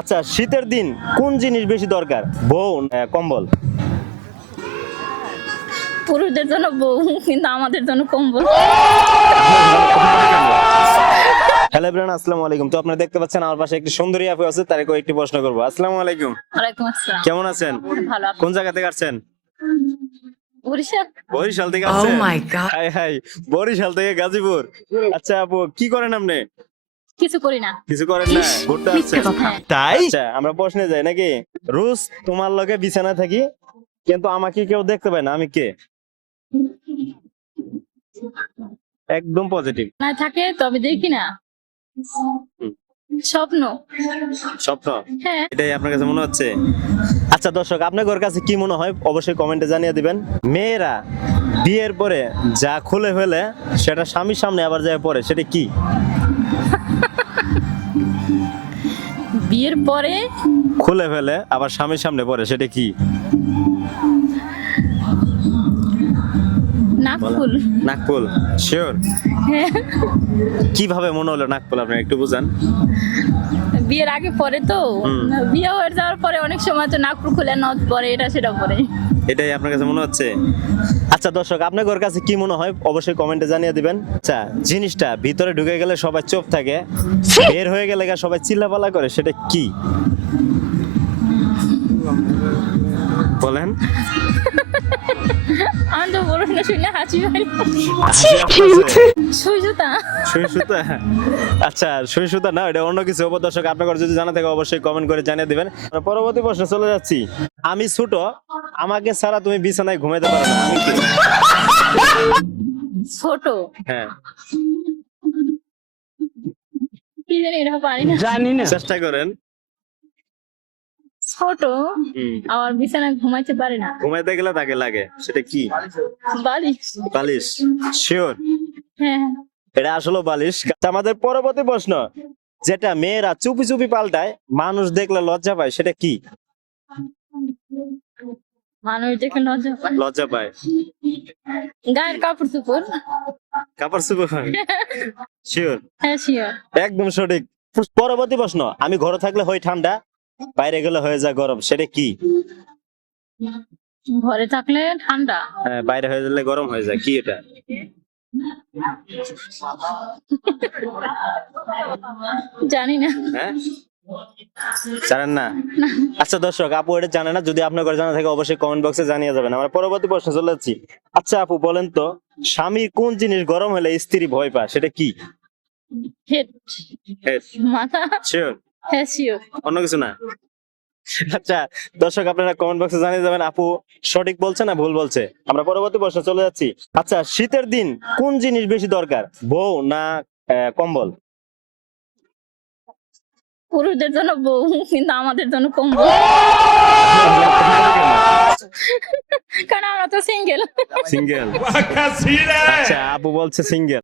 আচ্ছা শীতের দিন কোন জিনিস বেশি দরকার? বউ কম্বল? পুরুষদের জন্য বউ কিন্তু আমাদের জন্য কম্বল। হ্যালো এভরিওয়ান আসসালামু আলাইকুম। তো আপনারা দেখতে পাচ্ছেন আমার পাশে একটি সুন্দরী আপু আছে তার একটি প্রশ্ন করব। আসসালামু আলাইকুম। ওয়ালাইকুম আসসালাম। কেমন আছেন? ভালো কোন জায়গা থেকে আসছেন? বরিশাল। বরিশাল থেকে Oh. হাই হাই বরিশাল থেকে গাজীপুর। আচ্ছা আপু কি করেন আপনি? কিছু করি না। কিছু করেন না ঘুরতে আসছেন তাই? আচ্ছা আমরা প্রশ্নে যাই নাকি? রোজ তোমার লগে বিছানা থাকি কিন্তু আমাকে কেউ দেখতে পায় না আমি কে? একদম পজিটিভ না থাকে তবে দেখি না। স্বপ্ন। স্বপ্ন? হ্যাঁ। এটাই আপনার কাছে মনে হচ্ছে? আচ্ছা দর্শক আপনার কাছে কি মনে হয়? অবশ্যই কমেন্টে জানিয়ে দিবেন। মেয়েরা বিয়ের পরে যা খুলে ফেলে সেটা স্বামীর সামনে আবার যায় পরে সেটা কি? বিয়ের পরে খুলে ফেলে আবার স্বামীর সামনে পরে সেটা কি? নাকফুল নাকপুল শিওর হ্যাঁ। কীভাবে মনে হলো নাকপুল আপনি একটু বুঝান? বিয়ের আগে পরে তো। বিয়ে হয়ে যাওয়ার পরে অনেক সময় তো নাকফুল খুলে নথ পরে এটা সেটা পরে এটাই আপনার কাছে মনে হচ্ছে? আচ্ছা দর্শক আপনার কাছে কি মনে হয়? অবশ্যই কমেন্টে জানিয়ে দিবেন। আচ্ছা জিনিসটা ভিতরে ঢুকে গেলে সবাই চোখ থাকে বের হয়ে গেলে সবাই চিল্লাপালা করে সেটা কি? বলেন। আমি তো বলুন না শুনে হাসি পাই সুই সুতা। সুই সুতা আচ্ছা সুই না এটা অন্য কিছু। হব দর্শক আপনার যদি জানা থাকে অবশ্যই কমেন্ট করে জানিয়ে দিবেন। পরবর্তী প্রশ্নে চলে যাচ্ছি। আমি ছোট আমাকে ছাড়া তুমি বিছানায় ঘুমাইতে পারো না আমি ছোট। হ্যাঁ। জানি না। চেষ্টা করেন। ছোট আমার বিছানায় ঘুমাইতে পারে না। ঘুমাইতে গেলে তাকে লাগে। সেটা কি? বালিশ। বালিশ? শিওর হ্যাঁ। এটা আসলে বালিশ। আমাদের পরবর্তী প্রশ্ন যেটা মেয়েরা চুপি চুপি পাল্টায় মানুষ দেখলে লজ্জা পায় সেটা কি? মানুষ দেখে লজ্জা পায়। লজ্জা পায়। গায়ের কাপড় চোপড়। কাপড় চুপি শিওর হ্যাঁ শিওর একদম সঠিক। পরবর্তী প্রশ্ন আমি ঘরে থাকলে হয় ঠান্ডা? বাইরে গেলে হয়ে যায় গরম সেটা কি? ঘরে থাকলে ঠান্ডা। হ্যাঁ, বাইরে হয়ে গেলে গরম হয়ে যায় কি এটা? জানি না। হ্যাঁ? জানেন না? আচ্ছা দর্শক আপু এটা জানে না যদি আপনার ঘরে জানা থাকে অবশ্যই কমেন্ট বক্সে জানিয়ে যাবেন। আমরা পরবর্তী প্রশ্ন চলে যাচ্ছি। আচ্ছা আপু বলেন তো স্বামীর কোন জিনিস গরম হলে স্ত্রী ভয় পায় সেটা কি? মাথা। হ্যাঁ শিওর অন্য কিছু না। আচ্ছা দর্শক আপনারা কমেন্ট বক্সে জানিয়ে যাবেন আপু সঠিক বলছে না ভুল বলছে? আমরা পরবর্তী প্রশ্ন চলে যাচ্ছি। আচ্ছা শীতের দিন কোন জিনিস বেশি দরকার? বউ না আহ, কম্বল? পুরুষদের জন্য বউ কিন্তু আমাদের জন্য কম্বল। কারণ আমরা তো সিঙ্গেল সিঙ্গেল আচ্ছা আপু বলছে সিঙ্গেল